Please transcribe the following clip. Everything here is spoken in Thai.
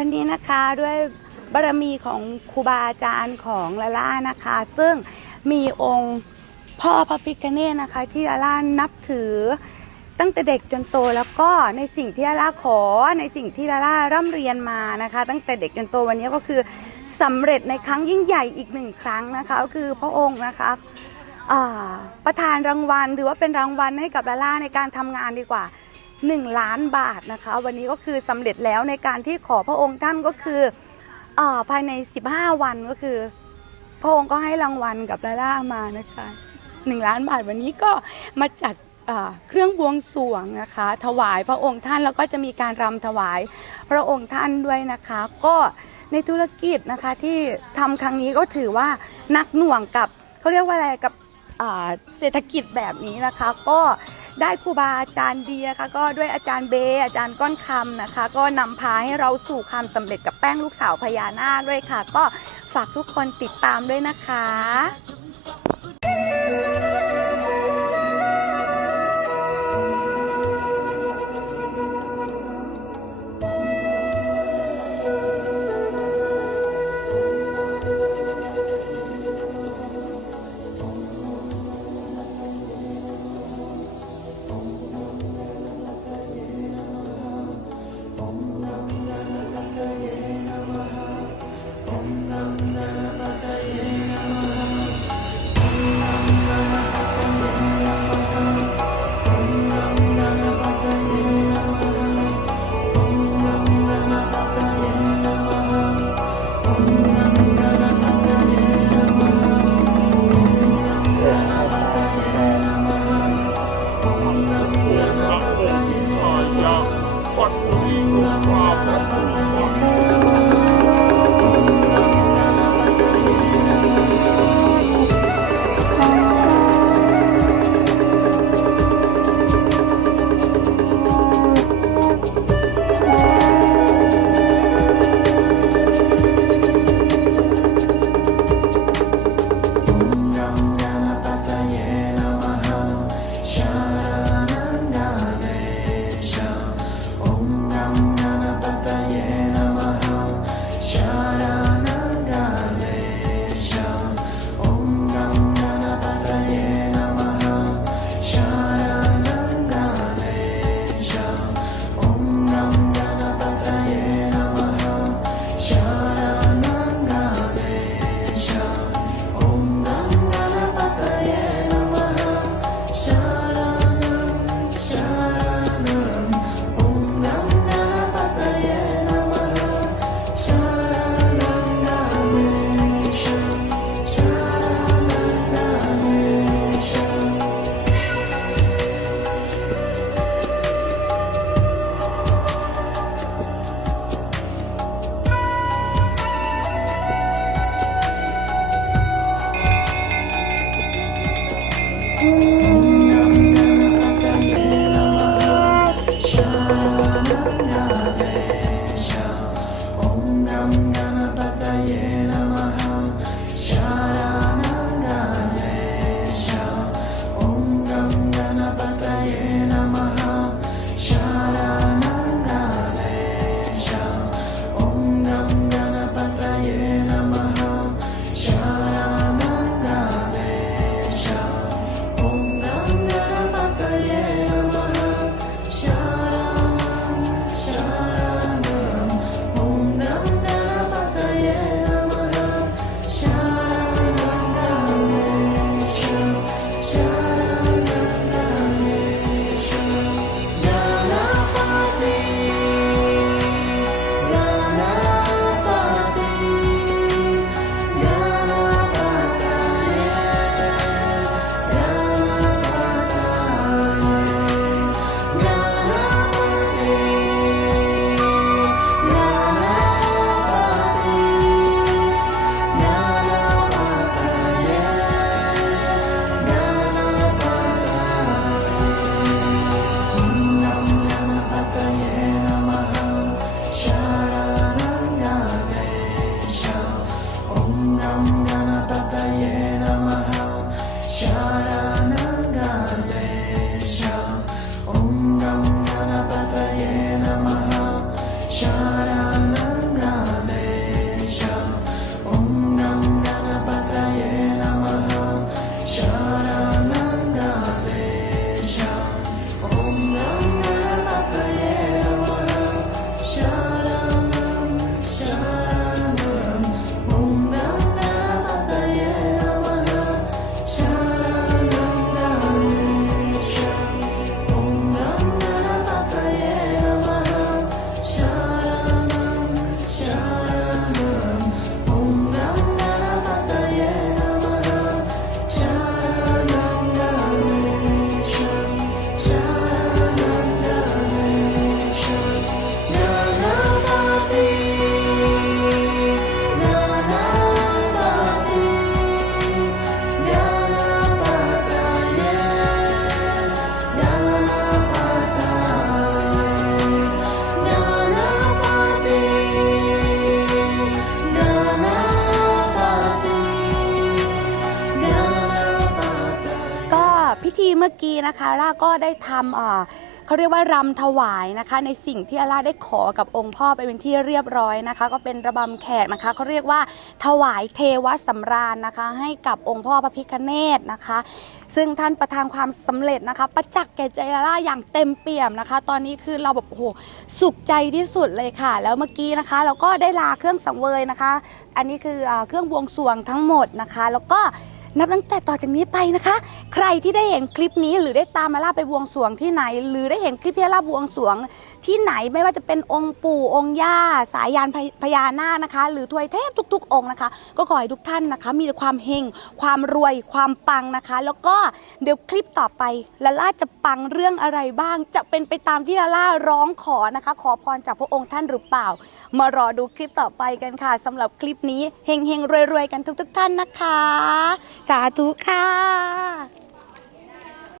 วันนี้นะคะด้วยบารมีของครูบาอาจารย์ของลาล่านะคะ ซึ่งมีองค์พ่อพระพิฆเนศนะคะที่ลาล่านับถือตั้งแต่เด็กจนโตแล้วก็ในสิ่งที่ลาล่าขอในสิ่งที่ลาล่าร่ำเรียนมานะคะ ตั้งแต่เด็กจนโตวันนี้ก็คือสำเร็จในครั้งยิ่งใหญ่อีกหนึ่งครั้งนะคะก็คือพระองค์นะคะประธานรางวัลถือว่าเป็นรางวัลให้กับลาล่าในการทำงานดีกว่า 1 ล้านบาทนะคะ วันนี้ก็คือสำเร็จแล้วในการที่ขอพระองค์ท่านก็คืออภายใน 15 วันก็คือ พระองค์ก็ให้รางวัลกับลาล่ามานะคะ1ล้านบาทวันนี้ก็มาจัดเครื่องบวงสรวงนะคะ ถวายพระองค์ท่านแล้วก็จะมีการรำถวายพระองค์ท่านด้วยนะคะ ก็ในธุรกิจนะคะที่ทำครั้งนี้ก็ถือว่านักหน่วงกับเขาเรียกว่าอะไรกับ เศรษฐกิจแบบนี้นะคะ ก็ได้ครูบาอาจารย์ดีนะคะก็ด้วยอาจารย์เบอาจารย์ก้อนคำนะคะ ก็นำพาให้เราสู่ความสำเร็จกับแป้งลูกสาวพญานาคด้วยค่ะ ก็ฝากทุกคนติดตามด้วยนะคะ Música มื่อกี้นะคะล่าก็ได้ทำเขาเรียกว่ารำถวายนะคะ ในสิ่งที่ล่าได้ขอกับองค์พ่อไปเป็นที่เรียบร้อยนะคะ ก็เป็นระบำแขกนะคะเขาเรียกว่าถวายเทวสำราญนะคะ ให้กับองค์พ่อพระพิฆเนศนะคะ ซึ่งท่านประทานความสำเร็จนะคะ ประจักษ์แก่ใจล่าอย่างเต็มเปี่ยมนะคะ ตอนนี้คือเราแบบโอ้โหสุขใจที่สุดเลยค่ะ แล้วเมื่อกี้นะคะ เราก็ได้ลาเครื่องสังเวยนะคะ อันนี้คืออเครื่องบวงสรวงทั้งหมดนะคะ แล้วก็ นับตั้งแต่ต่อจากนี้ไปนะคะ ใครที่ได้เห็นคลิปนี้หรือได้ตามมาล่าไปบวงสรวงที่ไหน หรือได้เห็นคลิปที่ล่าบวงสรวงที่ไหนไม่ว่าจะเป็นองค์ปู่องค์ย่า สายยานพญพญานาคนะคะ หรือทวยเทพทุก ๆ องค์นะคะ ก็ขอให้ทุกท่านนะคะ มีแต่ความเฮงความรวยความปังนะคะ แล้วก็เดี๋ยวคลิปต่อไปลาล่าจะปังเรื่องอะไรบ้าง จะเป็นไปตามที่ลาล่าร้องขอนะคะ ขอพรจากพระองค์ท่านหรือเปล่า มารอดูคลิปต่อไปกันค่ะสำหรับคลิปนี้เฮงเฮงรวยๆกันทุก ๆ ท่านนะคะสาธุค่ะ